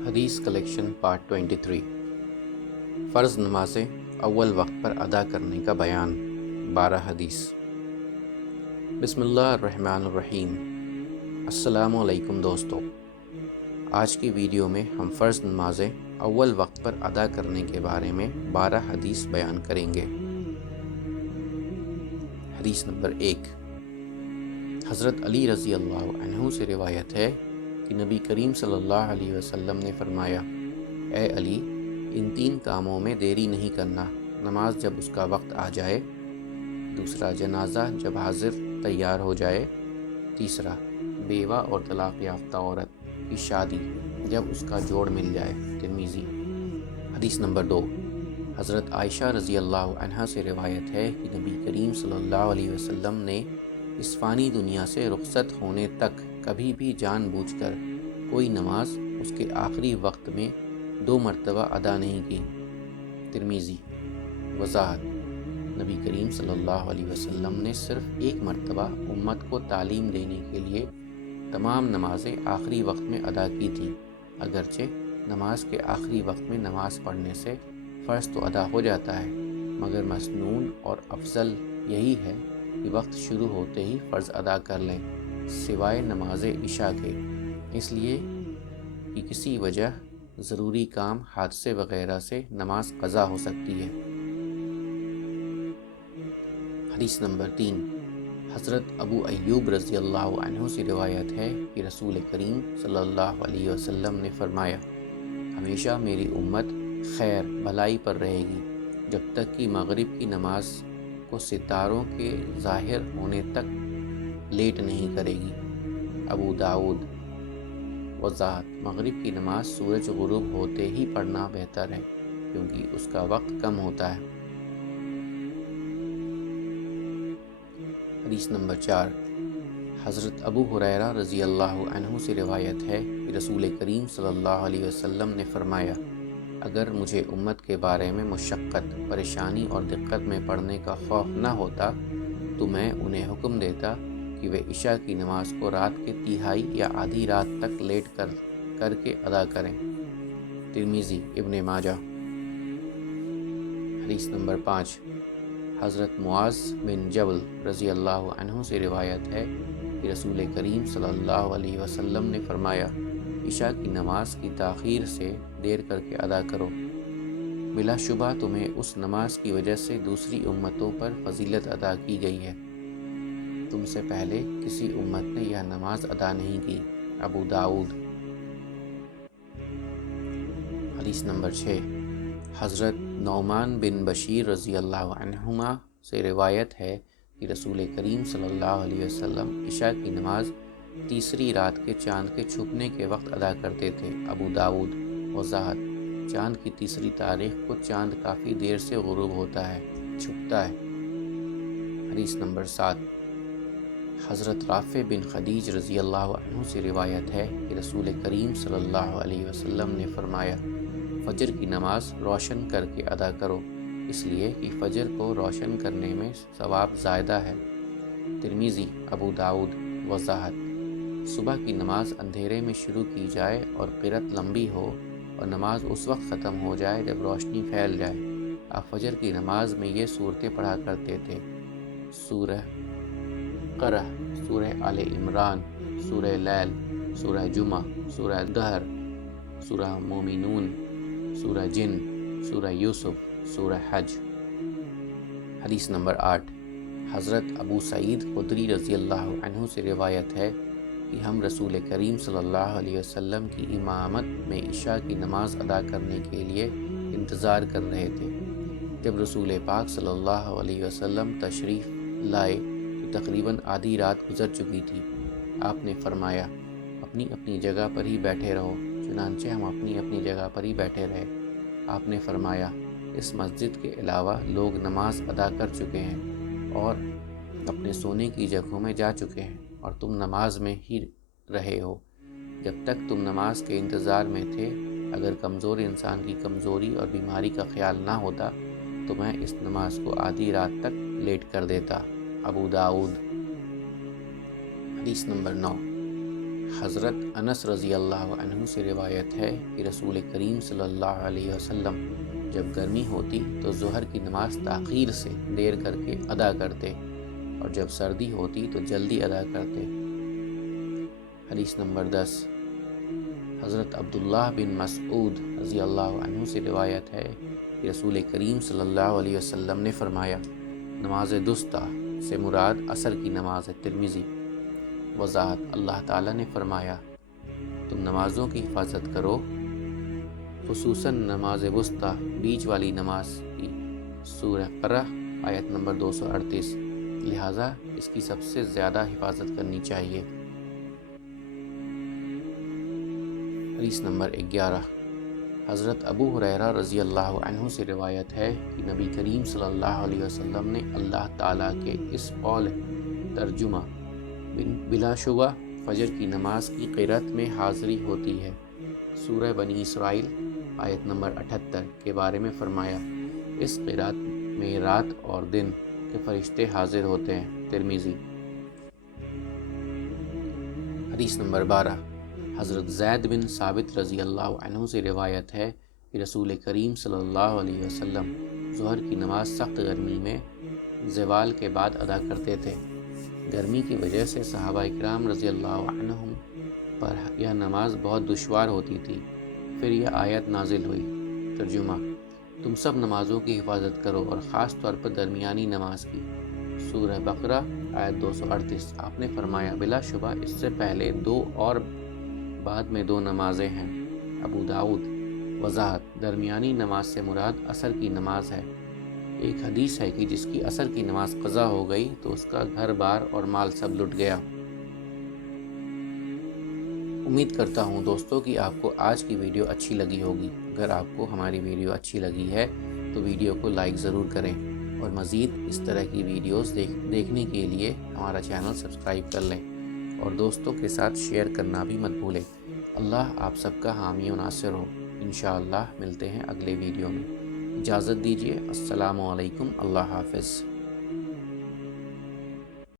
حدیث collection part 23 فرض نمازیں اول وقت پر ادا کرنے کا بیان 12 حدیث۔ بسم اللہ الرحمن الرحیم۔ السلام علیکم دوستو، آج کی ویڈیو میں ہم فرض نمازیں اول وقت پر ادا کرنے کے بارے میں 12 حدیث بیان کریں گے۔ حدیث نمبر 1، حضرت علی رضی اللہ عنہ سے روایت ہے کہ نبی کریم صلی اللہ علیہ وسلم نے فرمایا، اے علی، ان 3 کاموں میں دیری نہیں کرنا: نماز جب اس کا وقت آ جائے، دوسرا جنازہ جب حاضر تیار ہو جائے، تیسرا بیوہ اور طلاق یافتہ عورت کی شادی جب اس کا جوڑ مل جائے۔ ترمذی۔ حدیث نمبر 2، حضرت عائشہ رضی اللہ عنہا سے روایت ہے کہ نبی کریم صلی اللہ علیہ وسلم نے اس فانی دنیا سے رخصت ہونے تک کبھی بھی جان بوجھ کر کوئی نماز اس کے آخری وقت میں 2 مرتبہ ادا نہیں کی۔ ترمذی۔ وضاحت: نبی کریم صلی اللہ علیہ وسلم نے صرف 1 مرتبہ امت کو تعلیم دینے کے لیے تمام نمازیں آخری وقت میں ادا کی تھیں۔ اگرچہ نماز کے آخری وقت میں نماز پڑھنے سے فرض تو ادا ہو جاتا ہے، مگر مسنون اور افضل یہی ہے کہ وقت شروع ہوتے ہی فرض ادا کر لیں، سوائے نماز عشاء کے، اس لیے کہ کسی وجہ، ضروری کام، حادثے وغیرہ سے نماز قضا ہو سکتی ہے۔ حدیث نمبر 3، حضرت ابو ایوب رضی اللہ عنہ سے روایت ہے کہ رسول کریم صلی اللہ علیہ وسلم نے فرمایا، ہمیشہ میری امت خیر بھلائی پر رہے گی جب تک کہ مغرب کی نماز کو ستاروں کے ظاہر ہونے تک لیٹ نہیں کرے گی۔ ابو داؤد۔ وضاحت: مغرب کی نماز سورج غروب ہوتے ہی پڑھنا بہتر ہے کیونکہ اس کا وقت کم ہوتا ہے۔ حدیث نمبر 4، حضرت ابو ہریرہ رضی اللہ عنہ سے روایت ہے کہ رسول کریم صلی اللہ علیہ وسلم نے فرمایا، اگر مجھے امت کے بارے میں مشقت، پریشانی اور دقت میں پڑنے کا خوف نہ ہوتا تو میں انہیں حکم دیتا کہ وہ عشاء کی نماز کو رات کے تہائی یا آدھی رات تک لیٹ کر کے ادا کریں۔ ترمذی، ابن ماجہ۔ حدیث نمبر 5، حضرت معاذ بن جبل رضی اللہ عنہ سے روایت ہے کہ رسول کریم صلی اللہ علیہ وسلم نے فرمایا، عشاء کی نماز کی تاخیر سے دیر کر کے ادا کرو، بلا شبہ تمہیں اس نماز کی وجہ سے دوسری امتوں پر فضیلت عطا کی گئی ہے، تم سے پہلے کسی امت نے یہ نماز ادا نہیں کی۔ ابو داؤد۔ حدیث نمبر 6، حضرت نعمان بن بشیر رضی اللہ عنہما سے روایت ہے کہ رسول کریم صلی اللہ علیہ وسلم عشاء کی نماز تیسری رات کے چاند کے چھپنے کے وقت ادا کرتے تھے۔ ابو داؤد۔ وضاحت: چاند کی تیسری تاریخ کو چاند کافی دیر سے غروب ہوتا ہے، چھپتا ہے۔ حدیث نمبر 7، حضرت رافع بن خدیج رضی اللہ عنہ سے روایت ہے کہ رسول کریم صلی اللہ علیہ وسلم نے فرمایا، فجر کی نماز روشن کر کے ادا کرو، اس لیے کہ فجر کو روشن کرنے میں ثواب زیادہ ہے۔ ترمذی، ابو داؤد۔ وضاحت: صبح کی نماز اندھیرے میں شروع کی جائے اور قرأت لمبی ہو اور نماز اس وقت ختم ہو جائے جب روشنی پھیل جائے۔ آپ فجر کی نماز میں یہ صورتیں پڑھا کرتے تھے: سورہ قرح، سورہ آل عمران، سورہ لیل، سورہ جمعہ، سورہ دہر، سورہ مومنون، سورہ جن، سورہ یوسف، سورہ حج۔ حدیث نمبر 8، حضرت ابو سعید خدری رضی اللہ عنہ سے روایت ہے کہ ہم رسول کریم صلی اللہ علیہ وسلم کی امامت میں عشاء کی نماز ادا کرنے کے لیے انتظار کر رہے تھے۔ جب رسول پاک صلی اللہ علیہ وسلم تشریف لائے تو تقریباً آدھی رات گزر چکی تھی۔ آپ نے فرمایا، اپنی اپنی جگہ پر ہی بیٹھے رہو۔ چنانچہ ہم اپنی اپنی جگہ پر ہی بیٹھے رہے۔ آپ نے فرمایا، اس مسجد کے علاوہ لوگ نماز ادا کر چکے ہیں اور اپنے سونے کی جگہوں میں جا چکے ہیں اور تم نماز میں ہی رہے ہو۔ جب تک تم نماز کے انتظار میں تھے، اگر کمزور انسان کی کمزوری اور بیماری کا خیال نہ ہوتا تو میں اس نماز کو آدھی رات تک لیٹ کر دیتا۔ ابو داؤد۔ حدیث نمبر 9، حضرت انس رضی اللہ عنہ سے روایت ہے کہ رسول کریم صلی اللہ علیہ وسلم جب گرمی ہوتی تو ظہر کی نماز تاخیر سے دیر کر کے ادا کرتے اور جب سردی ہوتی تو جلدی ادا کرتے۔ حدیث نمبر 10، حضرت عبداللہ بن مسعود رضی اللہ عنہ سے روایت ہے کہ رسول کریم صلی اللہ علیہ وسلم نے فرمایا، نماز دستہ سے مراد عصر کی نماز ہے۔ ترمذی۔ وضاحت، اللہ تعالیٰ نے فرمایا تم نمازوں کی حفاظت کرو، خصوصاً نماز وسطیٰ بیچ والی نماز کی۔ سورہ قرہ آیت نمبر 238، لہٰذا اس کی سب سے زیادہ حفاظت کرنی چاہیے۔ حدیث نمبر 11، حضرت ابو ہریرہ رضی اللہ عنہ سے روایت ہے کہ نبی کریم صلی اللہ علیہ وسلم نے اللہ تعالیٰ کے اس قول ترجمہ بلا شبہ فجر کی نماز کی قرأت میں حاضری ہوتی ہے، سورہ بنی اسرائیل آیت نمبر 78 کے بارے میں فرمایا، اس قرأت میں رات اور دن کے فرشتے حاضر ہوتے ہیں۔ ترمذی۔ حدیث نمبر 12، حضرت زید بن ثابت رضی اللہ عنہ سے روایت ہے کہ رسول کریم صلی اللہ علیہ وسلم ظہر کی نماز سخت گرمی میں زوال کے بعد ادا کرتے تھے۔ گرمی کی وجہ سے صحابہ اکرام رضی اللہ عنہم پر یہ نماز بہت دشوار ہوتی تھی۔ پھر یہ آیت نازل ہوئی۔ ترجمہ، تم سب نمازوں کی حفاظت کرو اور خاص طور پر درمیانی نماز کی، سورہ بقرہ آیت 238۔ آپ نے فرمایا، بلا شبہ اس سے پہلے 2 اور بعد میں 2 نمازیں ہیں۔ ابو داؤد۔ وضاحت، درمیانی نماز سے مراد عصر کی نماز ہے۔ ایک حدیث ہے کہ جس کی عصر کی نماز قضا ہو گئی تو اس کا گھر بار اور مال سب لٹ گیا۔ امید کرتا ہوں دوستوں کہ آپ کو آج کی ویڈیو اچھی لگی ہوگی۔ اگر آپ کو ہماری ویڈیو اچھی لگی ہے تو ویڈیو کو لائک ضرور کریں اور مزید اس طرح کی ویڈیوز دیکھنے کے لیے ہمارا چینل سبسکرائب کر لیں اور دوستوں کے ساتھ شیئر کرنا بھی مت بھولیں۔ اللہ آپ سب کا حامی و ناصر ہو۔ انشاءاللہ ملتے ہیں اگلے ویڈیو میں۔ اجازت دیجیے۔ السلام علیکم۔ اللہ حافظ۔